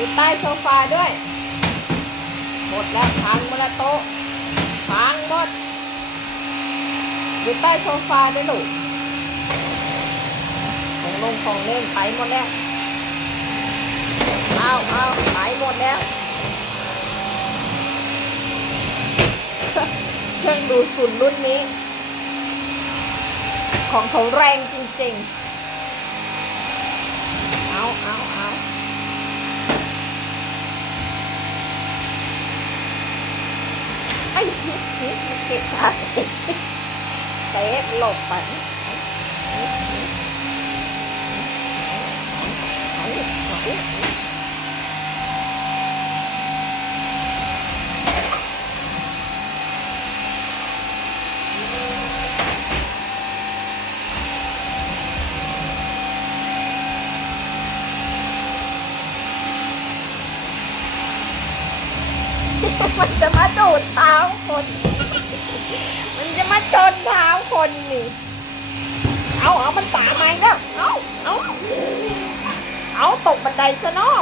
อยู่ใต้โซฟาด้วย หมดแล้วพังหมดละโต๊ะพังหมด อยู่ใต้โซฟาด้วยลูกของลงของเล่นไปหมดแล้วเอาเอาไปหมดแล้ว เครื่องดูดฝุ่นรุ่นนี้ ของเขาแรงจริงๆ ấy cái thật té lột bẩn What the ชนเท้าคนนี่ เอาเอามันตามมาอีกแล้วเอาเอาเอาตกบันไดซะเนาะ